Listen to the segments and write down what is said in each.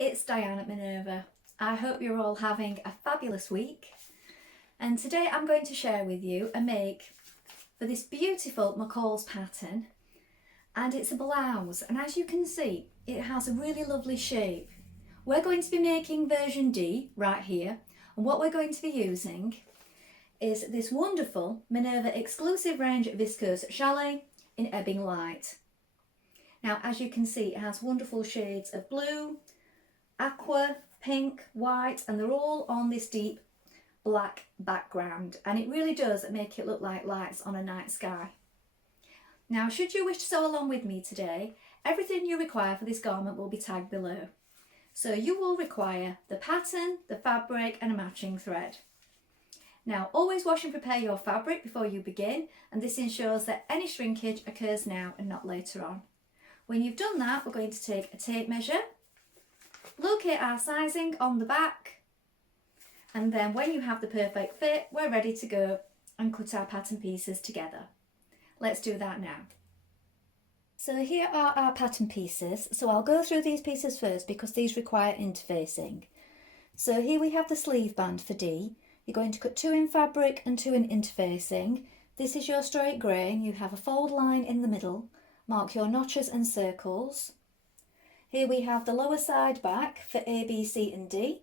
it's Diane at Minerva. I hope you're all having a fabulous week, and today I'm going to share with you a make for this beautiful McCall's pattern, and it's a blouse, and as you can see it has a really lovely shape. We're going to be making version D right here, and what we're going to be using is this wonderful Minerva exclusive range viscose chalet in Ebbing Light. Now, as you can see, it has wonderful shades of blue, aqua, pink, white, and they're all on this deep black background, and it really does make it look like lights on a night sky. Now, should you wish to sew along with me today, everything you require for this garment will be tagged below. So you will require the pattern, the fabric, and a matching thread. Now, always wash and prepare your fabric before you begin, and this ensures that any shrinkage occurs now and not later on. When you've done that, we're going to take a tape measure, locate our sizing on the back, and then when you have the perfect fit, we're ready to go and cut our pattern pieces together. Let's do that now. So here are our pattern pieces. So I'll go through these pieces first because these require interfacing. So here we have the sleeve band for D. You're going to cut 2 in fabric and 2 in interfacing. This is your straight grain. You have a fold line in the middle. Mark your notches and circles. Here we have the lower side back for A, B, C and D.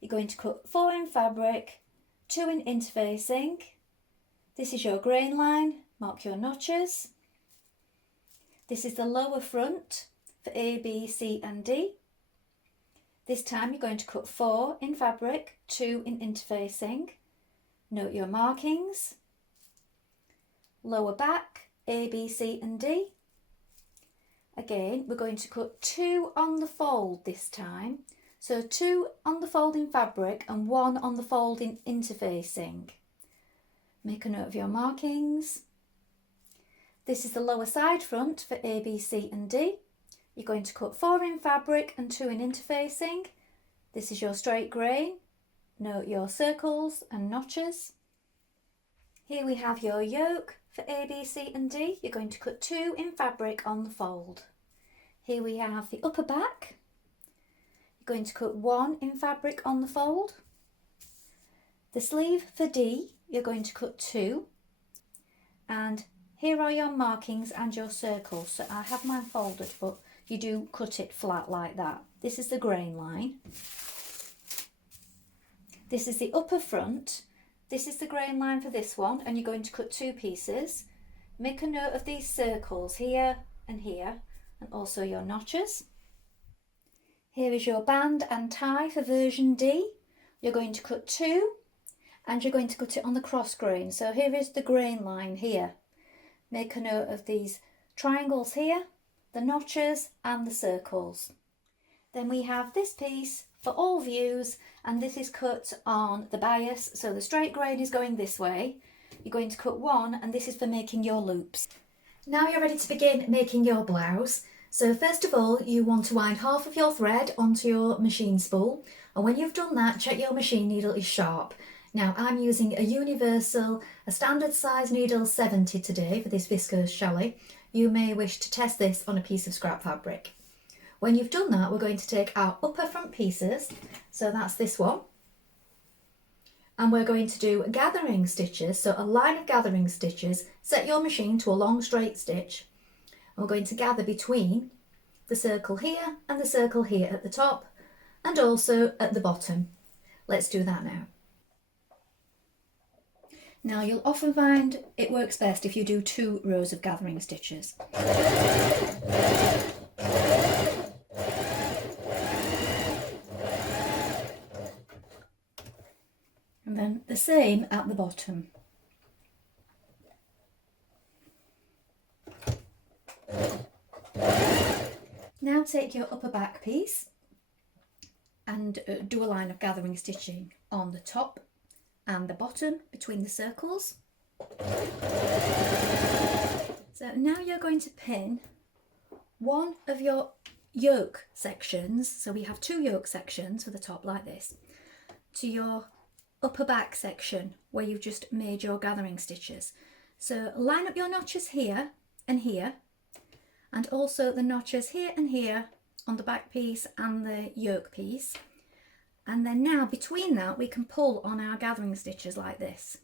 You're going to cut 4 in fabric, 2 in interfacing. This is your grain line. Mark your notches. This is the lower front for A, B, C and D. This time you're going to cut 4 in fabric, 2 in interfacing. Note your markings. Lower back, A, B, C and D. Again, we're going to cut 2 on the fold this time. So 2 on the fold in fabric and 1 on the fold in interfacing. Make a note of your markings. This is the lower side front for A, B, C and D. You're going to cut 4 in fabric and 2 in interfacing. This is your straight grain. Note your circles and notches. Here we have your yoke for A, B, C and D. You're going to cut 2 in fabric on the fold. Here we have the upper back. You're going to cut 1 in fabric on the fold. The sleeve for D, you're going to cut 2. And here are your markings and your circles. So I have mine folded, but you do cut it flat like that. This is the grain line. This is the upper front. This is the grain line for this one, and you're going to cut 2 pieces. Make a note of these circles here, and also your notches. Here is your band and tie for version D. You're going to cut 2, and you're going to cut it on the cross grain. So here is the grain line here. Make a note of these triangles here, the notches and the circles. Then we have this piece for all views, and this is cut on the bias, so the straight grain is going this way. You're going to cut 1, and this is for making your loops. Now you're ready to begin making your blouse. So first of all, you want to wind half of your thread onto your machine spool, and when you've done that, check your machine needle is sharp. Now I'm using a universal, a standard size needle 70 today for this viscose chalet. You may wish to test this on a piece of scrap fabric. When you've done that, we're going to take our upper front pieces, so that's this one, and we're going to do gathering stitches, so a line of gathering stitches. Set your machine to a long straight stitch, and we're going to gather between the circle here and the circle here at the top, and also at the bottom. Let's do that now. Now you'll often find it works best if you do 2 rows of gathering stitches. And then the same at the bottom. Now take your upper back piece and do a line of gathering stitching on the top and the bottom between the circles. So now you're going to pin one of your yoke sections, so we have 2 yoke sections for the top like this, to your upper back section where you've just made your gathering stitches. So line up your notches here and here, and also the notches here and here on the back piece and the yoke piece. And then now between that we can pull on our gathering stitches like this.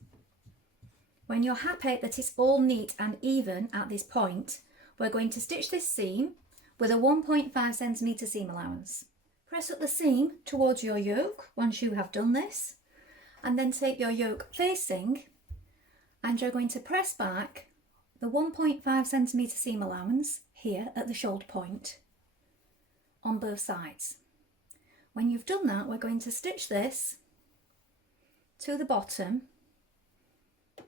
When you're happy that it's all neat and even at this point, we're going to stitch this seam with a 1.5 centimetre seam allowance. Press up the seam towards your yoke once you have done this, and then take your yoke facing, and you're going to press back the 1.5 centimetre seam allowance here at the shoulder point on both sides. When you've done that, we're going to stitch this to the bottom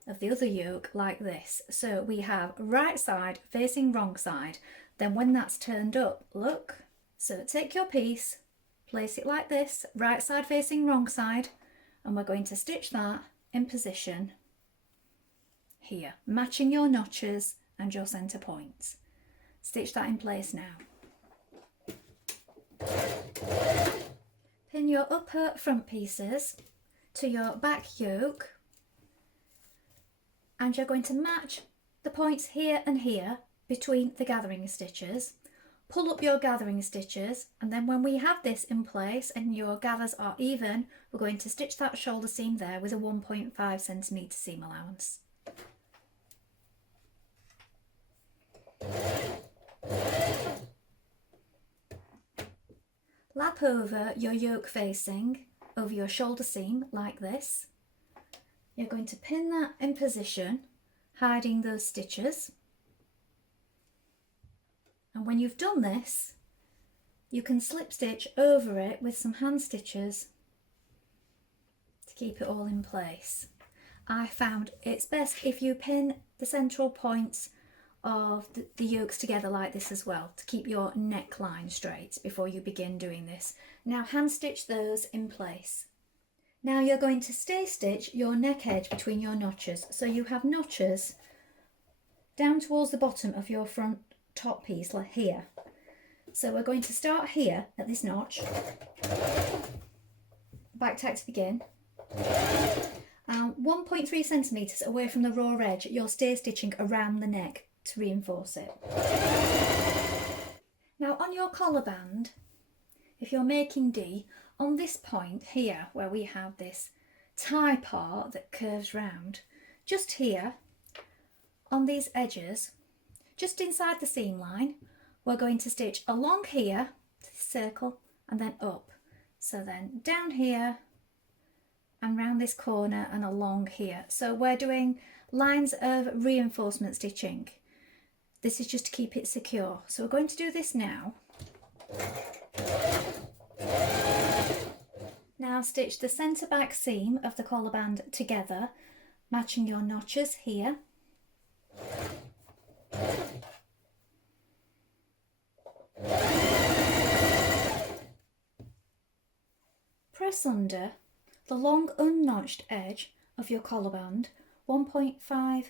of the other yoke like this. So we have right side facing wrong side. Then when that's turned up, look, so take your piece, place it like this, right side facing wrong side, and we're going to stitch that in position here, matching your notches and your centre points. Stitch that in place now. Pin your upper front pieces to your back yoke, and you're going to match the points here and here between the gathering stitches. Pull up your gathering stitches, and then when we have this in place and your gathers are even, we're going to stitch that shoulder seam there with a 1.5 centimetre seam allowance. Lap over your yoke facing over your shoulder seam like this. You're going to pin that in position, hiding those stitches. And when you've done this, you can slip stitch over it with some hand stitches to keep it all in place. I found it's best if you pin the central points of the yokes together like this as well, to keep your neckline straight before you begin doing this. Now hand stitch those in place. Now you're going to stay stitch your neck edge between your notches, so you have notches down towards the bottom of your front top piece like here. So we're going to start here at this notch, back tack to begin, and 1.3 centimetres away from the raw edge you'll stay stitching around the neck to reinforce it. Now on your collar band, if you're making D, on this point here where we have this tie part that curves round, just here on these edges, just inside the seam line, we're going to stitch along here to this circle and then up. So then down here and round this corner and along here. So we're doing lines of reinforcement stitching. This is just to keep it secure. So we're going to do this now. Now stitch the centre back seam of the collar band together, matching your notches here. Press under the long unnotched edge of your collar band, 1.5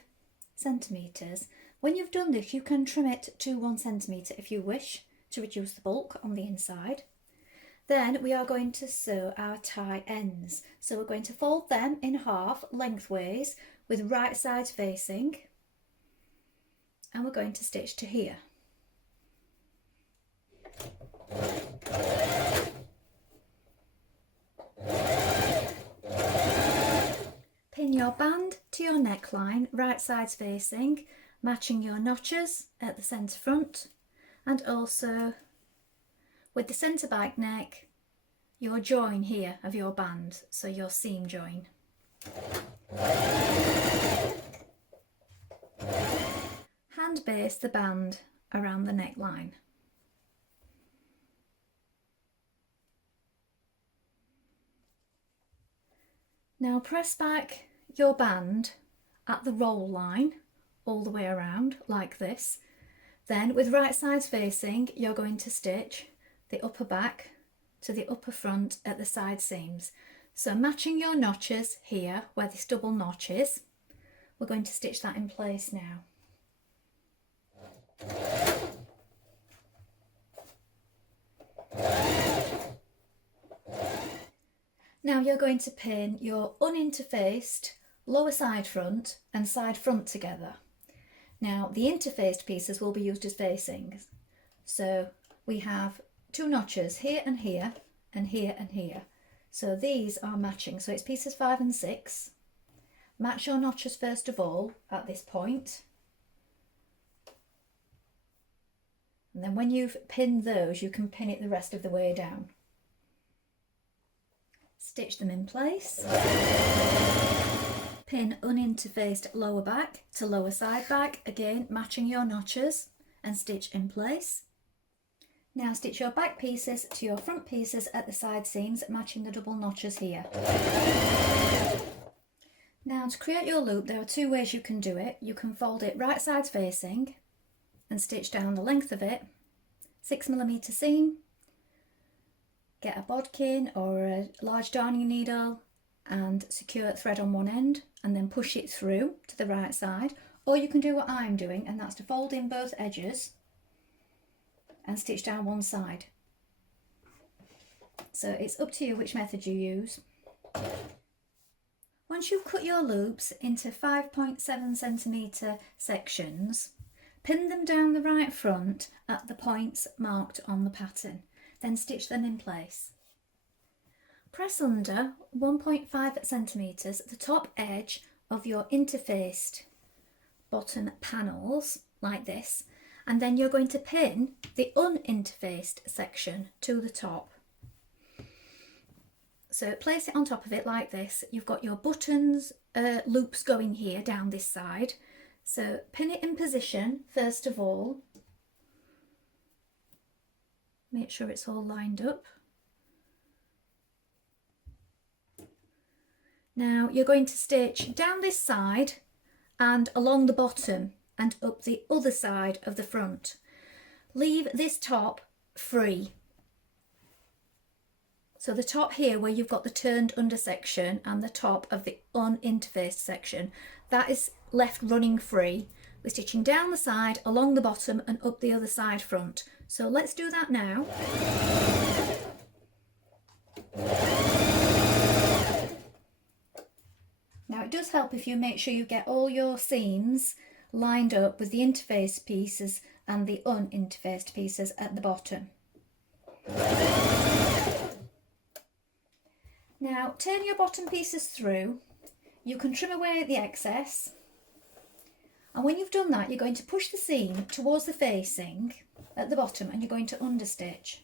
centimetres. When you've done this, you can trim it to 1 centimetre if you wish to reduce the bulk on the inside. Then we are going to sew our tie ends. So we're going to fold them in half lengthways with right sides facing, and we're going to stitch to here. Pin your band to your neckline, right sides facing, matching your notches at the centre front, and also with the centre back neck, your join here of your band, so your seam join. Hand base the band around the neckline. Now press back your band at the roll line all the way around like this. Then with right sides facing, you're going to stitch the upper back to the upper front at the side seams. So matching your notches here where this double notch is, we're going to stitch that in place now. Now you're going to pin your uninterfaced lower side front and side front together. Now the interfaced pieces will be used as facings. So we have two notches here and here and here and here. So these are matching. So it's pieces 5 and 6. Match your notches first of all at this point. And then when you've pinned those, you can pin it the rest of the way down. Stitch them in place. Pin uninterfaced lower back to lower side back, again matching your notches, and stitch in place. Now stitch your back pieces to your front pieces at the side seams, matching the double notches here. Now to create your loop, there are two ways you can do it. You can fold it right sides facing and stitch down the length of it, 6mm seam, get a bodkin or a large darning needle and secure thread on one end and then push it through to the right side. Or you can do what I'm doing, and that's to fold in both edges and stitch down one side. So it's up to you which method you use. Once you've cut your loops into 5.7cm sections, pin them down the right front at the points marked on the pattern, then stitch them in place. Press under 1.5cm the top edge of your interfaced bottom panels like this, and then you're going to pin the uninterfaced section to the top. So place it on top of it like this. You've got your buttons loops going here down this side. So pin it in position first of all. Make sure it's all lined up. Now you're going to stitch down this side and along the bottom and up the other side of the front. Leave this top free. So the top here where you've got the turned under section and the top of the uninterfaced section, that is left running free. We're stitching down the side, along the bottom and up the other side front. So let's do that now. Now it does help if you make sure you get all your seams lined up with the interfaced pieces and the uninterfaced pieces at the bottom. Now turn your bottom pieces through. You can trim away the excess, and when you've done that you're going to push the seam towards the facing at the bottom and you're going to understitch.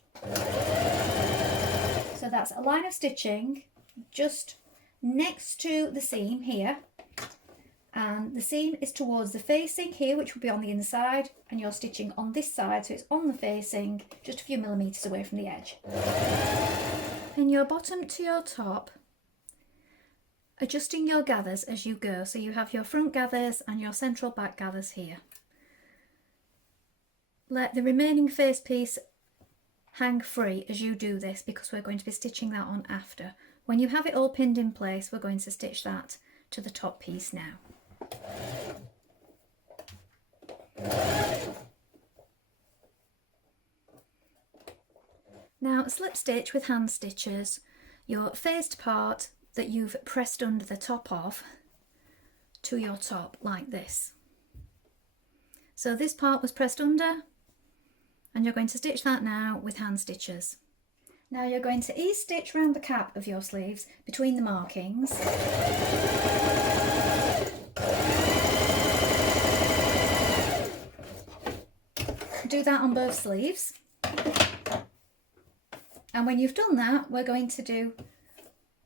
So that's a line of stitching just next to the seam here, and the seam is towards the facing here, which will be on the inside, and you're stitching on this side so it's on the facing just a few millimetres away from the edge. Pin your bottom to your top, adjusting your gathers as you go, so you have your front gathers and your central back gathers here. Let the remaining face piece hang free as you do this, because we're going to be stitching that on after. When you have it all pinned in place, we're going to stitch that to the top piece now. Now slip stitch with hand stitches your faced part that you've pressed under the top of to your top like this. So this part was pressed under and you're going to stitch that now with hand stitches. Now you're going to ease stitch round the cap of your sleeves between the markings. Do that on both sleeves. And when you've done that, we're going to do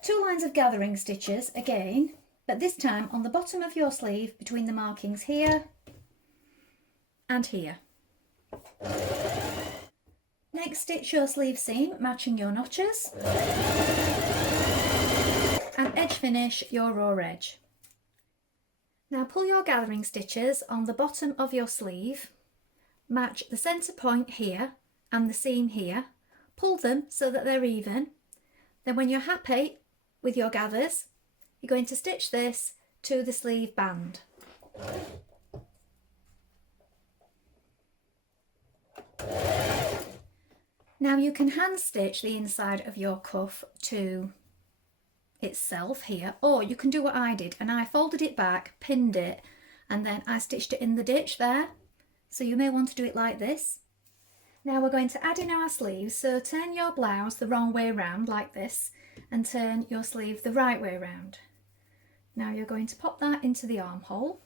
2 lines of gathering stitches again, but this time on the bottom of your sleeve between the markings here and here. Next, stitch your sleeve seam matching your notches and edge finish your raw edge. Now pull your gathering stitches on the bottom of your sleeve, match the centre point here and the seam here, pull them so that they're even. Then when you're happy with your gathers, you're going to stitch this to the sleeve band. Now you can hand stitch the inside of your cuff to itself here, or you can do what I did and I folded it back, pinned it, and then I stitched it in the ditch there. So you may want to do it like this. Now we're going to add in our sleeves, so turn your blouse the wrong way round like this and turn your sleeve the right way round. Now you're going to pop that into the armhole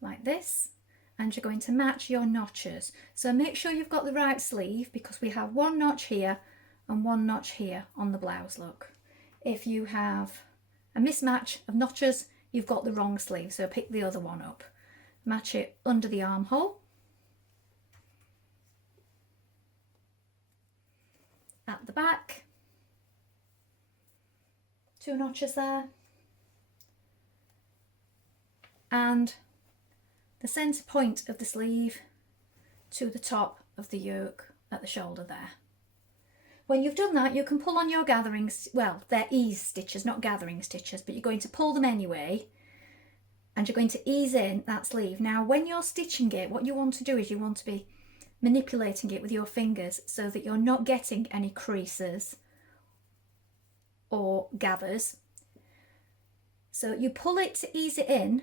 like this, and you're going to match your notches. So make sure you've got the right sleeve, because we have one notch here and one notch here on the blouse look. If you have a mismatch of notches, you've got the wrong sleeve, so pick the other one up. Match it under the armhole, at the back, 2 notches there, and the centre point of the sleeve to the top of the yoke at the shoulder there. When you've done that, you can pull on your gathering, well, they're ease stitches, not gathering stitches, but you're going to pull them anyway, and you're going to ease in that sleeve. Now, when you're stitching it, what you want to do is you want to be manipulating it with your fingers so that you're not getting any creases or gathers. So you pull it to ease it in,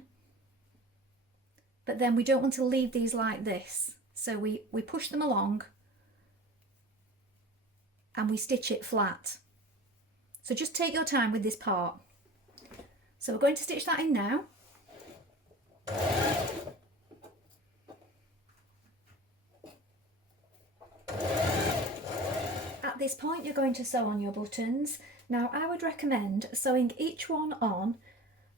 but then we don't want to leave these like this. So we push them along and we stitch it flat. So just take your time with this part. So we're going to stitch that in now. At this point, you're going to sew on your buttons. Now, I would recommend sewing each one on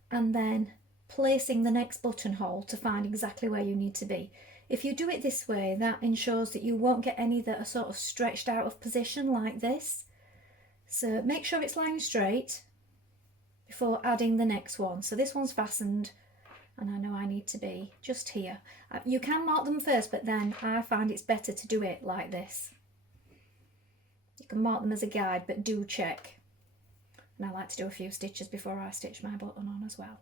and then placing the next buttonhole to find exactly where you need to be. If you do it this way, that ensures that you won't get any that are sort of stretched out of position like this. So make sure it's lying straight before adding the next one. So this one's fastened, and I know I need to be just here. You can mark them first, but then I find it's better to do it like this. You can mark them as a guide, but do check. And I like to do a few stitches before I stitch my button on as well.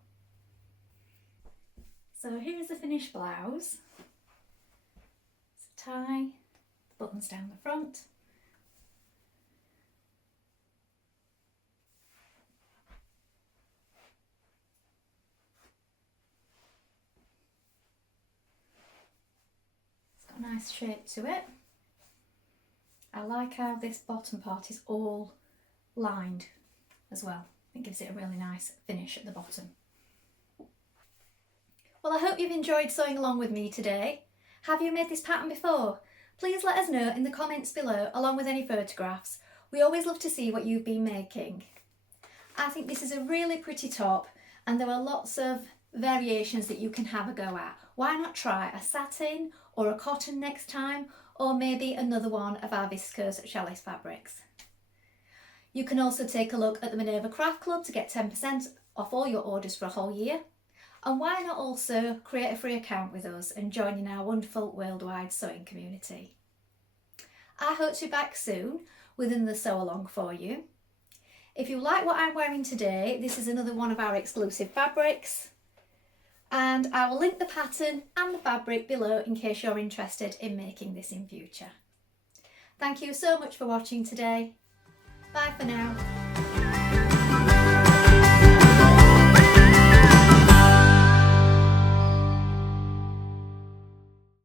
So here's the finished blouse. So tie the buttons down the front. It's got a nice shape to it. I like how this bottom part is all lined as well. It gives it a really nice finish at the bottom. Well, I hope you've enjoyed sewing along with me today. Have you made this pattern before? Please let us know in the comments below, along with any photographs. We always love to see what you've been making. I think this is a really pretty top, and there are lots of variations that you can have a go at. Why not try a satin or a cotton next time, or maybe another one of our viscose challis fabrics. You can also take a look at the Minerva Craft Club to get 10% off all your orders for a whole year. And why not also create a free account with us and join in our wonderful worldwide sewing community. I hope to be back soon with another sew along for you. If you like what I'm wearing today, this is another one of our exclusive fabrics. And I will link the pattern and the fabric below in case you're interested in making this in future. Thank you so much for watching today. Bye for now.